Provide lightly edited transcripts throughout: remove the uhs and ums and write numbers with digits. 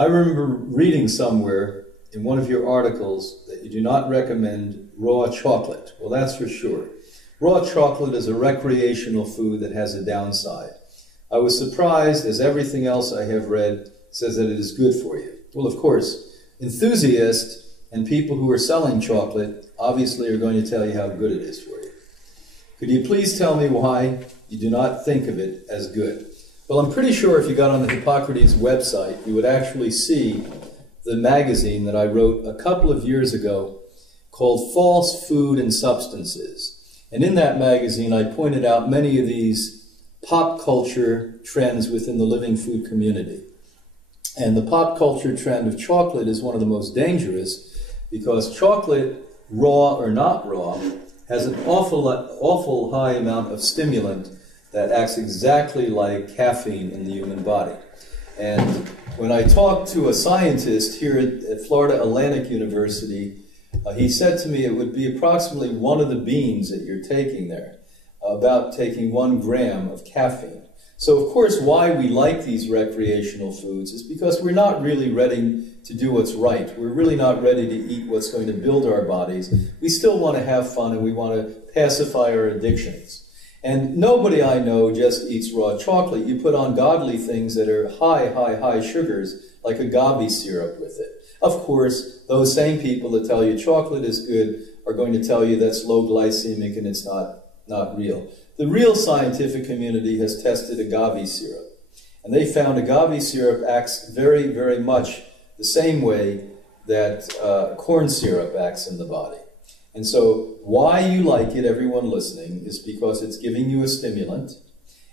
I remember reading somewhere in one of your articles that you do not recommend raw chocolate. Well, that's for sure. Raw chocolate is a recreational food that has a downside. I was surprised, as everything else I have read says that it is good for you. Well, of course, enthusiasts and people who are selling chocolate obviously are going to tell you how good it is for you. Could you please tell me why you do not think of it as good? Well, I'm pretty sure if you got on the Hippocrates website, you would actually see the magazine that I wrote a couple of years ago called False Food and Substances. And in that magazine, I pointed out many of these pop culture trends within the living food community. And the pop culture trend of chocolate is one of the most dangerous because chocolate, raw or not raw, has an awful high amount of stimulant that acts exactly like caffeine in the human body. And when I talked to a scientist here at Florida Atlantic University, he said to me it would be approximately one of the beans that you're taking there, about taking 1 gram of caffeine. So of course why we like these recreational foods is because we're not really ready to do what's right. We're really not ready to eat what's going to build our bodies. We still want to have fun and we want to pacify our addictions. And nobody I know just eats raw chocolate. You put on godly things that are high sugars, like agave syrup with it. Of course, those same people that tell you chocolate is good are going to tell you that's low glycemic and it's not real. The real scientific community has tested agave syrup. And they found agave syrup acts very much the same way that corn syrup acts in the body. And so why you like it, everyone listening, is because it's giving you a stimulant,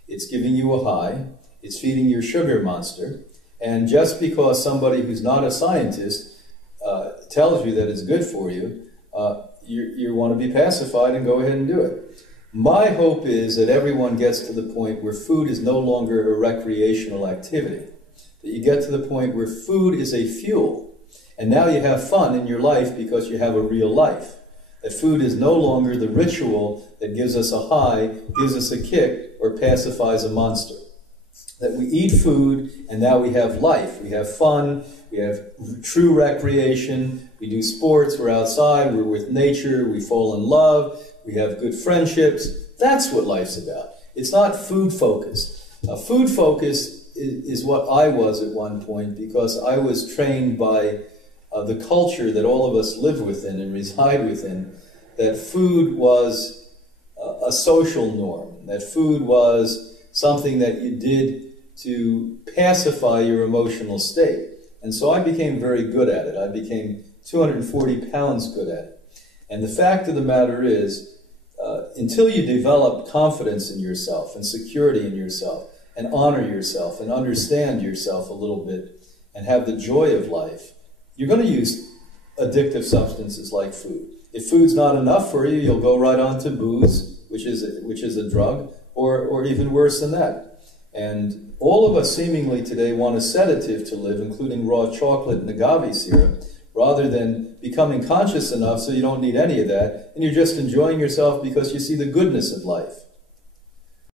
it's giving you a high, it's feeding your sugar monster, and just because somebody who's not a scientist tells you that it's good for you, you want to be pacified and go ahead and do it. My hope is that everyone gets to the point where food is no longer a recreational activity, that you get to the point where food is a fuel, and now you have fun in your life because you have a real life. That food is no longer the ritual that gives us a high, gives us a kick, or pacifies a monster. That we eat food, and now we have life. We have fun, we have true recreation, we do sports, we're outside, we're with nature, we fall in love, we have good friendships. That's what life's about. It's not food focused. Food focus is what I was at one point because I was trained by the culture that all of us live within and reside within, that food was a social norm, that food was something that you did to pacify your emotional state. And so I became very good at it. I became 240 pounds good at it. And the fact of the matter is, until you develop confidence in yourself and security in yourself and honor yourself and understand yourself a little bit and have the joy of life, you're going to use addictive substances like food. If food's not enough for you, you'll go right on to booze, which is a drug, or even worse than that. And all of us seemingly today want a sedative to live, including raw chocolate and agave syrup, rather than becoming conscious enough so you don't need any of that, and you're just enjoying yourself because you see the goodness of life.